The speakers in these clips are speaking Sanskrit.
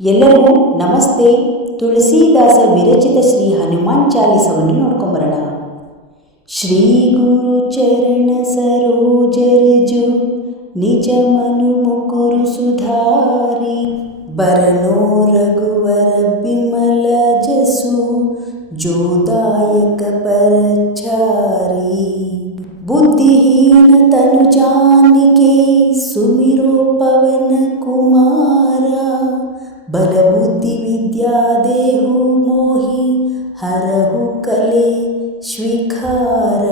ಎಲ್ಲರೂ ನಮಸ್ತೆ. ತುಳಸಿದಾಸ ವಿರಚಿತ ಶ್ರೀ ಹನುಮಾನ್ ಚಾಲೀಸವನ್ನು ನೋಡ್ಕೊಂಬರೋಣ. ಶ್ರೀ ಗುರು ಚರಣ ಸರೋಜರಜು, ನಿಜ ಮನು ಮುಕುರು ಸುಧಾರಿ, ಬರನೋ ರಘುವರ ಬಿಮಲ ಜಸು, ಜೋದಾಯಕ ಪರಚಾರಿ, ಬುದ್ಧಿಹೀನ ತನುಜಾನಿಕೆ मोहि हरहु कले स्वीकार।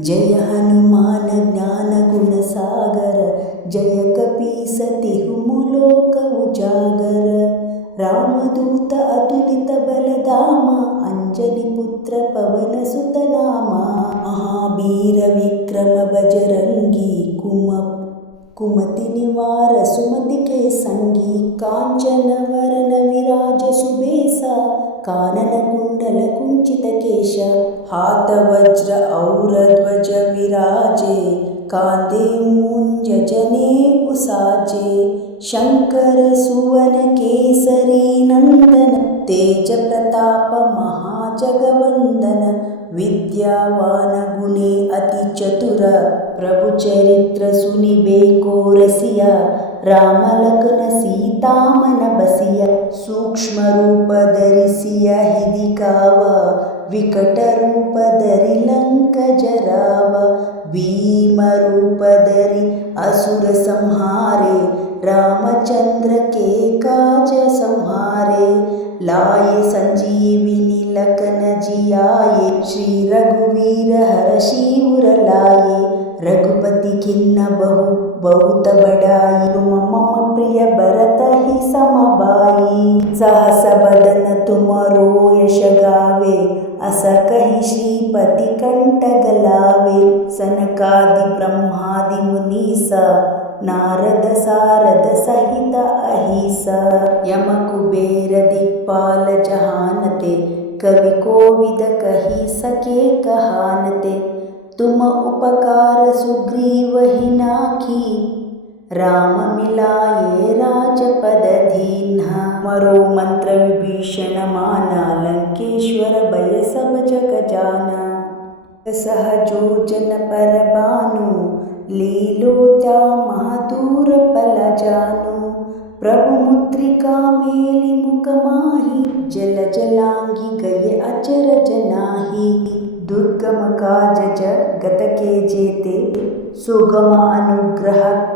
जय हनुमान ज्ञान गुण सागर। जय कपी सतिहु मुलोक उजागर। रामदूत अतुलित बलधाम। अञ्जलि पुत्र पवन सुत नाम। महावीर विक्रम बजरङ्गी कुम कुमति निवार सुमति के सङ्गी काञ्चन कानन कुण्डल कुञ्चित केश हात वज्र और ध्वज विराजे कान्दे मुञ्ज जने उसाजे शङ्कर सुवन केसरी नन्दन तेज प्रताप महाजगवन्दन विद्यावान गुणे अति चतुर प्रभु चरित्र सुनिबेको रसिय राम लखन सीतामन बसिय सूक्ष्म रूप ಧರಿಸಿಯ ಹಿದಿಕಾವ ವಿಕಟ ರೂಪ ಧರಿ ಲಂಕ ಜರಾವ ಭೀಮ ರೂಪ ಧರಿ असुर संहारे रामचंद्र के काज संहारे लाए संजीविनी लखन जियाए श्री रघुवीर हर शिवर लाए रघुपति खिन्न बहु बहुत बड़ाई सहस बदन तुम रो यश गावे अस कही श्रीपति कंठ गलावे सनकादि ब्रह्मादि मुनीस नारद सारद सहित अहिस यम कुबेर दिक्पाल जहानते कवि कोविद कही सके कहानते तुम उपकार सुग्रीव ही राम मिलाए राज पद राजपदधीह्ना मरो मंत्र विभीषण माना लंकेश्वर भय सब जग मन्त्रविभीषणमानालङ्केश्वरभयसवजगजान सहजो मुद्रिका लीलोचा मुख माही जल जलांगी गय अचर जनाही। दुर्गम काज जगत के जेते, सुगम अनुग्रह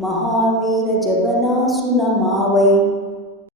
மகாவீர ஜபனாசுன